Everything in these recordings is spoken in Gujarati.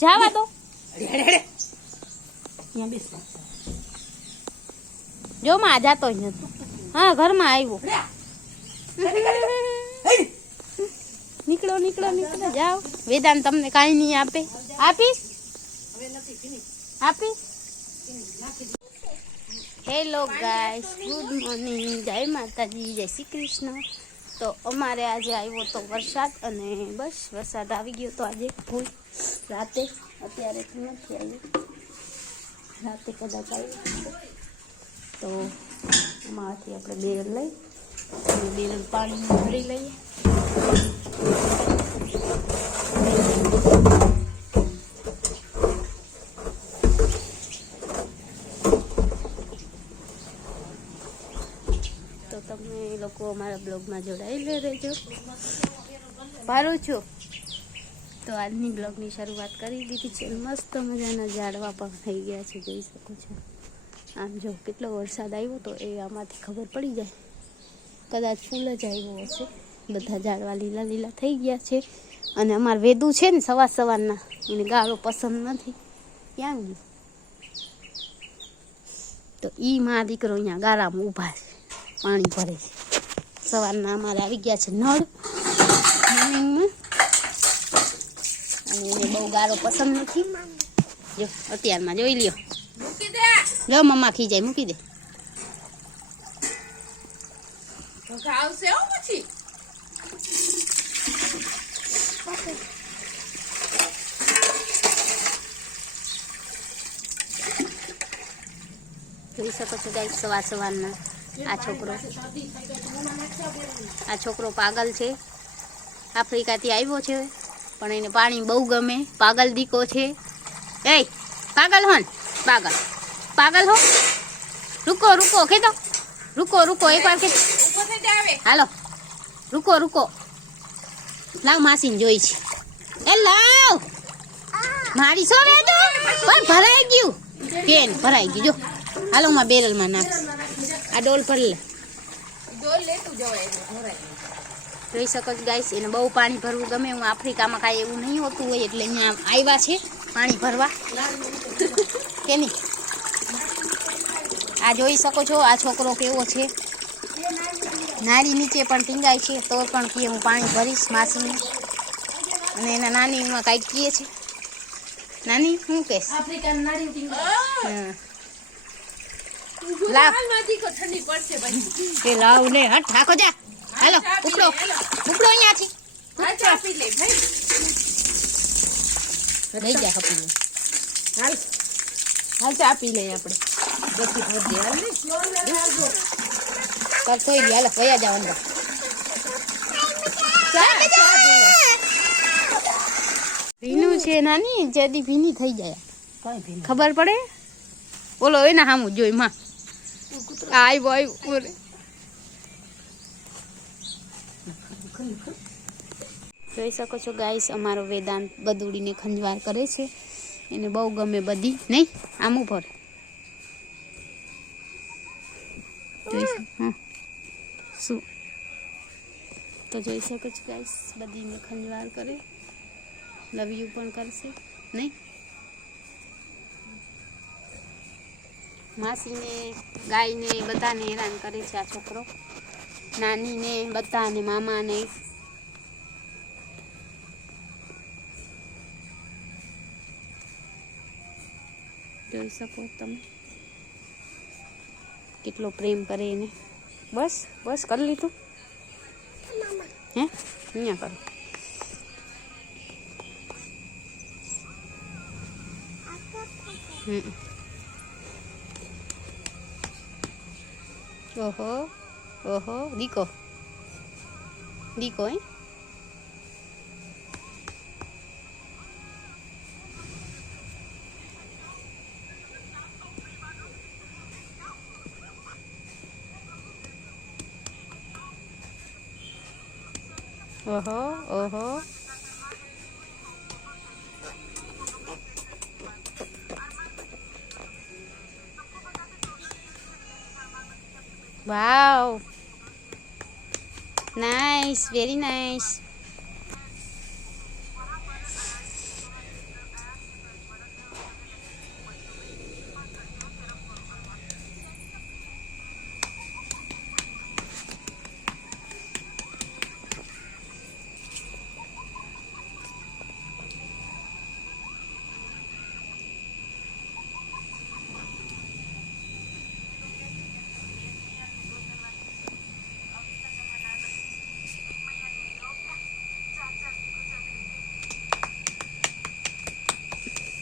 જાવા દો જો માં આ જાતો જ નથી. હા ઘરમાં આવ્યો. નીકળો નીકળો નીકળો જાઓ. વેદાંત તમને કાંઈ નહીં આપે. આપીશ આપીશ. હેલો ગાઈસ, ગુડ મોર્નિંગ, જય માતાજી, જય શ્રી કૃષ્ણ. તો અમારે આજે આવ્યો તો વરસાદ અને બસ વરસાદ આવી ગયો તો આજે ફૂલ રાતે. અત્યારે તો નથી આવ્યો, રાતે કદાચ આવ્યો. તો આમાંથી આપણે બેરલ લઈ અને બેરલ પાણી ભરી લઈએ. તો તમે લોકો અમારા બ્લોગમાં જોડાઈ રહેજો. પારું છું. તો આજની બ્લોગની શરૂઆત કરી દીધી છે. મસ્ત મજાના ઝાડવા પણ થઈ ગયા છે, જોઈ શકો છો. આમ જો કેટલો વરસાદ આવ્યો તો એ આમાંથી ખબર પડી જાય. કદાચ ફૂલ જ આવ્યો હશે. બધા ઝાડવા લીલા લીલા થઈ ગયા છે. અને અમારે વેદુ છે ને સવારના, એને ગાળો પસંદ નથી. ક્યાં ગયું? તો ઈ માં દીકરો અહીંયા ગાળામાં ઊભા છે, પાણી ભરે છે. સવારના અમારે આવી ગયા છે નળ મોર્નિંગમાં, અને એને બહુ ગાળો પસંદ નથી. જો અત્યારમાં જોઈ લ્યો. જો મમ્મા ખીજાય, મૂકી દે. જોઈ શકો છો ગાઈસ, સવારના આ છોકરો પાગલ છે. આફ્રિકાથી આવ્યો છે, પણ એને પાણી બહુ ગમે. પાગલ દીકો છે. એ પાગલ હોન, પાગલ પાગલ હો. રૂકો રૂકો ખેતો, રૂકો રૂકો એક વાર ખેતો. હાલો રૂકો રૂકો. લાવ માસીને જોઈ છે. એ લાવ મારી સો વેદો પણ ભરાઈ ગયું. કેન ભરાઈ ગયું. જો હાલો માં બેરલમાં નાખ. આ ડોલ પર લે. જોઈ શકો છો ગાઈસ, એને બહુ પાણી ભરવું ગમે. હું આફ્રિકામાં કાંઈ એવું નહીં હોતું હોય એટલે અહીંયા આવ્યા છે પાણી ભરવા. કે નહીં? આ જોઈ શકો છો આ છોકરો કેવો છે. નારી નીચે પણ ટીંગાય છે તો પણ કહે હું પાણી ભરીશ માસીને. અને એના નાનીમાં કાંઈક કહે છે. નાની શું કહેશ? લાવ એ લાવ ને હટ ઠાકો જા. હાલો ઉપડો ઉપડો અહીંયાથી. લઈ જા હપી લે. હાલ હાલ ચા પી લઈએ આપણે. બધી ભરતી હાલ ને કરતોય લે. હાલો વયા જાવ અંદર. ભીનું છે નાની, જેદી ભીની થઈ જાય ખબર પડે. બોલો એના સામું જોઈ માં આવ્યો આવ્યો. જોઈ શકો છો ગાઈસ, અમારો વેદાંત બદુડીને ખંજવાર કરે છે. એને બહુ ગમે બધી. નહીં આમ ઉપર હા શું તો જોઈ શકો છો ગાઈસ, બધીને ખંજવાર કરે. લવ યુ પણ કરશે. નહીં માસીને ગાયને બધાને હેરાન કરે છે આ છોકરો. નાનીને બધાને, મામાને. જોઈ શકો તમે કેટલો પ્રેમ કરે એને. બસ બસ કરી લીધું હે? અહીંયા કરો. ઓહો ઓહો દીકો દીકો હે. ઓહો ઓહો વાવ નાઇસ, વેરી નાઇસ.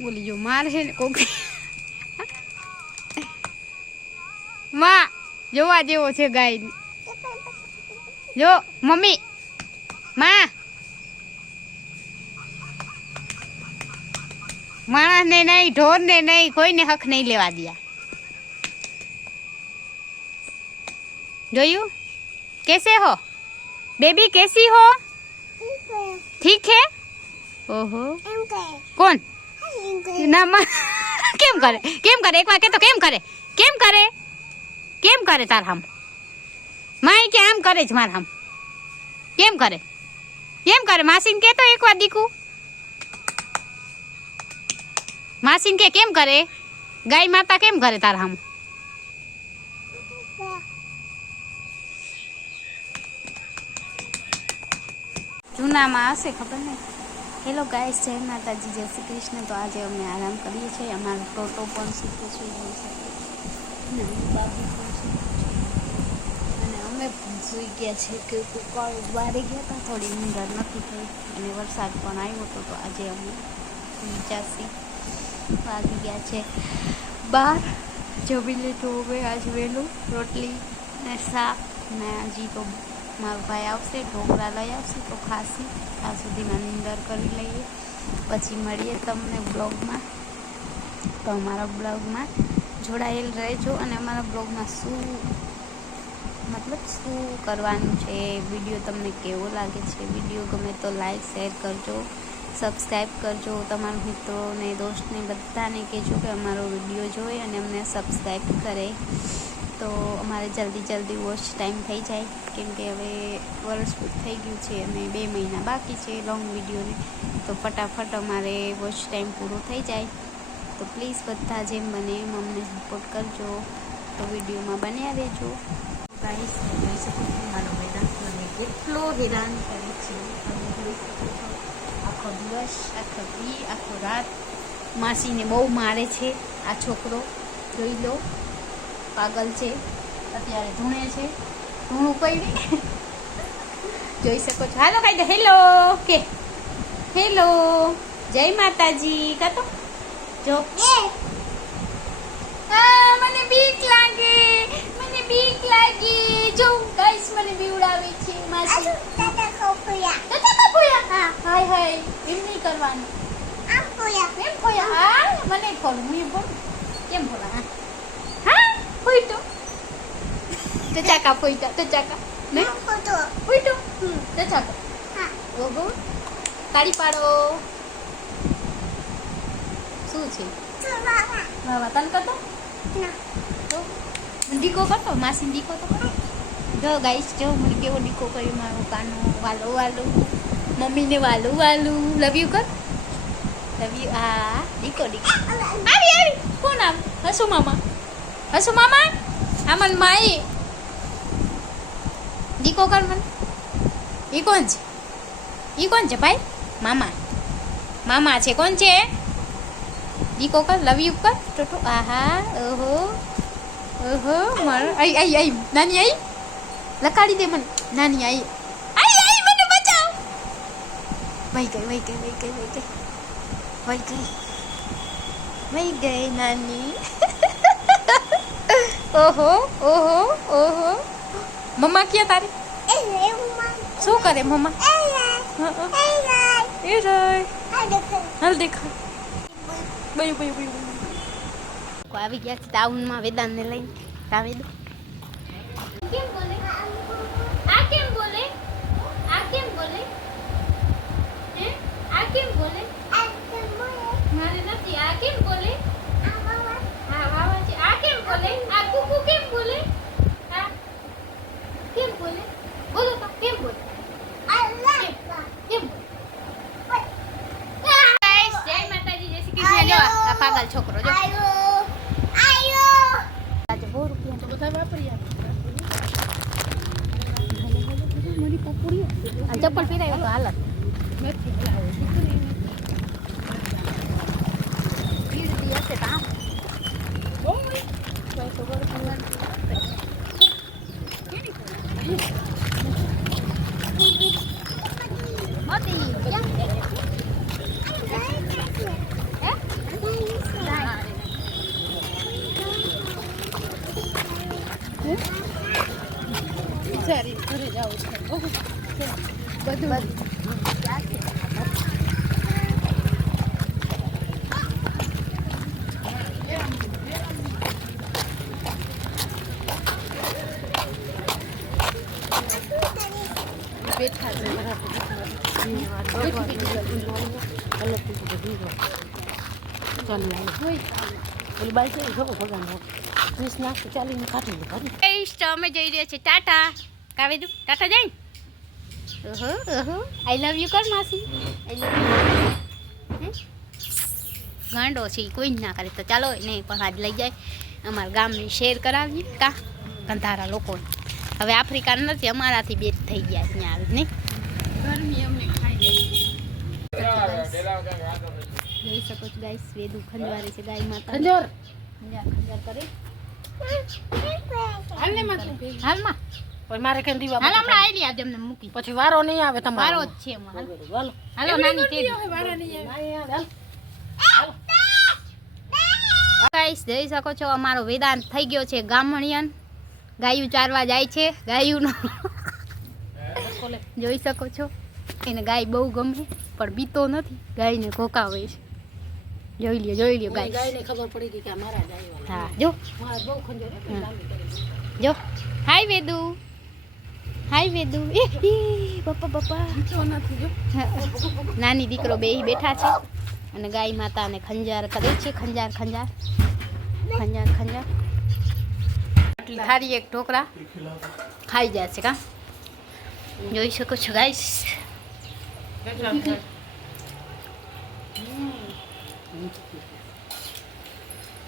બોલી જો માર છે ને કોક માં જોવા જેવો છે ગાય જો મમ્મી માં માણસ ને નહીં ઢોર ને નહીં કોઈને હક નહીં લેવા દિયા જોયું कैसे हो बेबी कैसी हो ठीक है ओहो कौन ना मा केम करे एक बार के तो केम करे तार हम माई के आम करे मार हम केम करे मासीन के तो एक बार दीकू मासीन के केम करे गाय माता केम करे तार हम જૂનામાં હશે ખબર નહીં હેલો ગાઈસ જય માતાજી જય શ્રી કૃષ્ણ તો આજે અમે આરામ કરીએ છીએ અમારો ટોટો પણ સૂતો છે બાબુ પણ સૂતો છે અને અમે પણ સૂઈ ગયા છે કે કુકળ બહાર ગયા હતા થોડી ઊંઘર નથી થઈ અને વરસાદ પણ આવ્યો હતો તો આજે અમે 85 વાગી ગયા છે બહાર જમી લીધું હવે આજ વહેલું રોટલી ને શાક ને હજી તો મારો ભાઈ આવશે ઢોકળા લઈ આવશે તો ખાસી ત્યાં સુધીમાં નીંદર કરી લઈએ પછી મળીએ તમને બ્લોગમાં તો અમારા બ્લોગમાં જોડાયેલ રહેજો અને અમારા બ્લોગમાં શું કરવાનું છે વિડીયો તમને કેવો લાગે છે વિડીયો ગમે તો લાઈક શેર કરજો સબસ્ક્રાઈબ કરજો તમારા મિત્રોને દોસ્તને બધાને કહેજો કે અમારો વિડીયો જોઈ અને અમને સબસ્ક્રાઈબ કરે તો અમારે જલ્દી વોચ ટાઈમ થઈ જાય કેમ કે હવે વર્ષ થઈ ગયું છે અને 2 મહિના બાકી છે લોંગ વિડીયોને તો ફટાફટ અમારે વોચ ટાઈમ પૂરો થઈ જાય તો પ્લીઝ બધા જેમ બને એમ અમને સપોર્ટ કરજો તો વિડીયોમાં બન્યા રહેજો ગાઈસ જોઈ શકો છો મારો મેદાન મને કેટલો હેરાન કરે છે તમે જોઈ શકો છો આખો દિવસ આખો દી આખો રાત માસીને બહુ મારે છે આ છોકરો જોઈ લો પાગલ છે અત્યારે ધૂણે છે ધૂણું પડી જોઈ શકો છો હાલો કાઈ દે હેલો કે હેલો જય માતાજી કાતો જો મને બીક લાગે જો ગાઈસ મને બીવડાવે છે માસી તાતા કપુયા હા હાય એમ નહીં કરવાનું આમ ફોયા હા મને ફોડું હું ફોડું કેમ ફોડા હા ફોઈતો તચાકા ને ફોઈતો તચાકા હા ઓગો કાઢી પાડો શું છે વાવા તન કરતો ના તો દીકો કરતો માસી દીકો તો કરો જો ગાઈસ જો મને કેવો દીકો કર્યો મારો કાનો વાલો મમ્મીને વાલું લવ યુ કર લવ યુ આ દીકો આવી કોણ આમ હસુ મામા આમન માઈ દીકો કર મને ઈ કોણ છે ભાઈ મામા છે કોણ છે દીકો કર લવ યુ કર ટોટો આહા ઓહો માર આઈ નાની આઈ લકાડી દે મને નાની આઈ મને બચાવ વઈ ગઈ નાની ઓહો મમ્મા ક્યાં તારે શું કરે મમ્મા એ હાલ દેખા બયું આવી ગયા છે ટાઉનમાં વેદાંતને લઈને આવી દો કેમ બોલે આ કેમ બોલે હે આ કેમ બોલે મારે નથી આ કેમ બોલે હા વાવા છે આ કેમ બોલે આ કુકુ કેમ બોલે હા કેમ બોલે બોલો તો કેમ બોલે કેમ બોલે ગાઈસ જય માતાજી જય શ્રી કૃષ્ણ જો આ પાગલ છોકરો જો આજે 100 રૂપિયા તો બધા વાપરી મારી પપુડી આ ચપ્પલ પહેરાયો તો હાલત નથી ભીડ હશે કામ કલર થી તો દીધો ચાલી આવે ઓલી બાઈ છે જો ભગવાન વીસ નાખ ચાલીને કાઢી લે ભાઈ અમે જઈ રહ્યા છીએ ટાટા કાવે દઉં ટાટા જાય ઓહો ઓહો આઈ લવ યુ કર માસી આઈ લવ યુ ગાંડો છે કોઈ જ ના કરે તો ચાલો નહીં પણ આજ લઈ જાય અમારા ગામની શેર કરાવીએ કા કંધારા લોકોને હવે આફ્રિકા નથી અમારાથી બે થઈ ગયા ત્યાં આવી નહીં ગરમી અમને ખાઈ જોઈ શકો છો ગાઈસ વેદુ ખંજવારે છે ગાય માતા ખંજર ખંજર કરે હાલમાં પણ મારે કેમ દીવા હાલ હમણાં આઈ આજે અમને મૂકી પછી વારો નહીં આવે તમારો વારો જ છે એમાં હાલો હાલો નાની તે વારો નહીં આવે હાલ ગાઈસ જોઈ શકો છો અમારો વેદાંત થઈ ગયો છે ગામણિયન ગાયું ચારવા જાય છે ગાયુંનો જોઈ શકો છો એને ગાય બહુ ગમે પણ બીતો નથી ગાયને ઘોકાવે છે જોઈ લ્યો ગાય ગાયને ખબર પડી ગઈ કે મારા જાય હા જો માર બહુ ખંજર જો હાય વેદુ પપ્પા નથી જો નાની દીકરો બે બેઠા છે અને ગાય માતાને ખંજાર કરે છે ખંજાર આટલી થારી એક ઢોકળા ખાઈ જાય છે કા જોઈ શકો છો ગાઈસ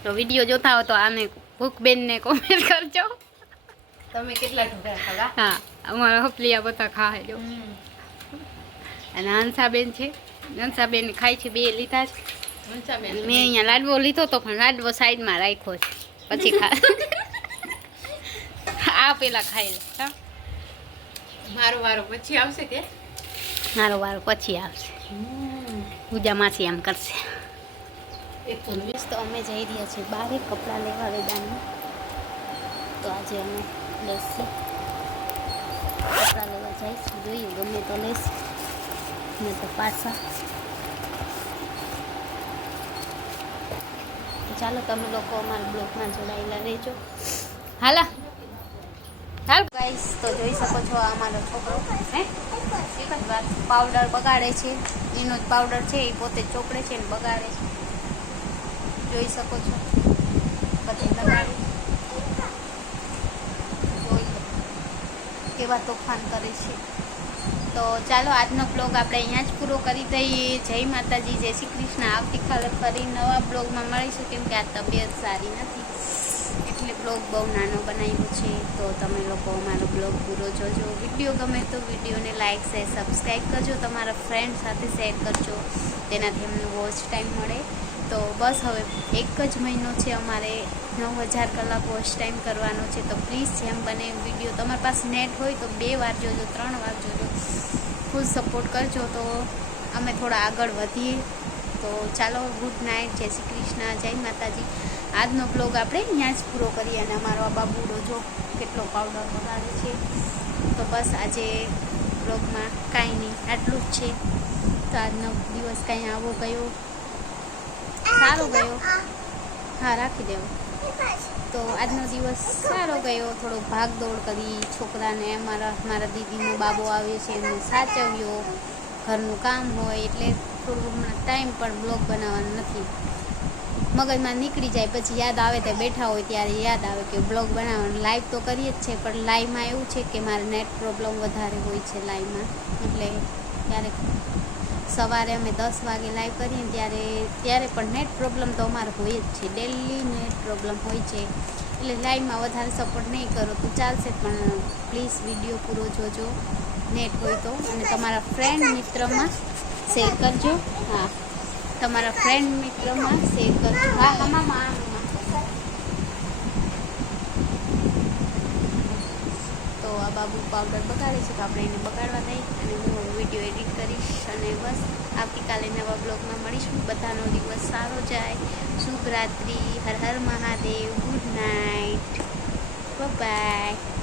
તો વિડીયો જોતા હો તો આને ભૂખબેનને કોમેન્ટ કરજો તમે કેટલા ઢોકળા ખાવા હા અમારા હપલિયા બધા ખાય જો અને હંસાબેન છે હંસાબેન ખાય છે બે લીધા છે મેં અહીંયા લાડવો લીધો તો પણ લાડવો સાઈડમાં રાખ્યો છે પછી ખા આ પેલા ખાઈ લે હા મારો વારો પછી આવશે કે મારો વારો પછી આવશે પૂજા માસી એમ કરશે તો અમે જઈ રહ્યા છીએ બહાર કપડાં લેવા વેદાંતમાં તો આજે અમે લેશું કપડાં લેવા જઈશું જોઈએ ગમે તો લેશું ને તો પાછા ચાલો તમે લોકો અમારા બ્લોગમાં જોડાયેલા રહેજો હાલ ગાઈસ તો જોઈ શકો છો અમારો છોકરો હે પાવડર બગાડે છે એનો જ પાવડર છે એ પોતે ચોપડે છે ને બગાડે છે જોઈ શકો છો બધે લગાડે જોઈ કેવા તોફાન કરે છે તો ચાલો આજનો બ્લોગ આપણે અહીંયા જ પૂરો કરી દઈએ જય માતાજી જય શ્રી કૃષ્ણ આવતીકાલે ફરી નવા બ્લોગમાં મળીશું કેમ કે આ તબિયત સારી નથી એટલે બ્લોગ બહુ નાનો બનાવ્યો છે તો તમે લોકો અમારો બ્લોગ પૂરો જોજો વિડીયો ગમે તો વિડીયોને લાઇક શેર સબસ્ક્રાઈબ કરજો તમારા ફ્રેન્ડ સાથે શેર કરજો તેનાથી અમને વોચ ટાઈમ મળે તો બસ હવે એક જ મહિનો છે અમારે 9000 કલાક વોચ ટાઈમ કરવાનો છે તો પ્લીઝ જેમ બને વિડીયો તમારી પાસે નેટ હોય તો 2 વાર જોજો 3 વાર જોજો ફૂલ સપોર્ટ કરજો તો અમે થોડા આગળ વધીએ તો ચાલો ગુડ નાઇટ જય શ્રી કૃષ્ણ જય માતાજી આજનો બ્લોગ આપણે અહીંયા જ પૂરો કરીએ અને અમારો આ બાબુડો જો કેટલો પાવડર બગાડે છે તો બસ આજે બ્લોગમાં કાંઈ નહીં આટલું જ છે તો આજનો દિવસ કાંઈ આવો ગયો સારો ગયો હા રાખી દેવો તો આજનો દિવસ સારો ગયો થોડો ભાગદોડ કરી છોકરાને મારા દીદીનો બાબો આવ્યો છે એમને સાચવ્યો ઘરનું કામ હોય એટલે થોડું હમણાં ટાઈમ પણ બ્લોગ બનાવવાનો નથી મગજમાં નીકળી જાય પછી યાદ આવે તો બેઠા હોય ત્યારે યાદ આવે કે બ્લોગ બનાવવાનું લાઈવ તો કરીએ જ છે પણ લાઈવમાં એવું છે કે મારે નેટ પ્રોબ્લેમ વધારે હોય છે લાઈવમાં એટલે ક્યારેક સવારે અમે 10 વાગે લાઈવ કરીએ ત્યારે પણ નેટ પ્રોબ્લેમ તો અમારે હોય જ છે ડેલી નેટ પ્રોબ્લેમ હોય છે એટલે લાઈવમાં વધારે સપોર્ટ નહીં કરો તો ચાલશે પણ પ્લીઝ વિડીયો પૂરો જોજો નેટ હોય તો અને તમારા ફ્રેન્ડ મિત્રમાં શેર કરજો હા તમારા ફ્રેન્ડ મિત્રમાં શેર કરજો હા આમાં તો આ બાબુ પાવડર બગાડે છે તો આપણે એને બગાડવા દઈએ અને હું વિડીયો એડિટ કરીશ અને બસ આવતીકાલે નવા બ્લોગમાં મળીશું બધાનો દિવસ સારો જાય શુભ રાત્રિ Har Har Mahadev good night bye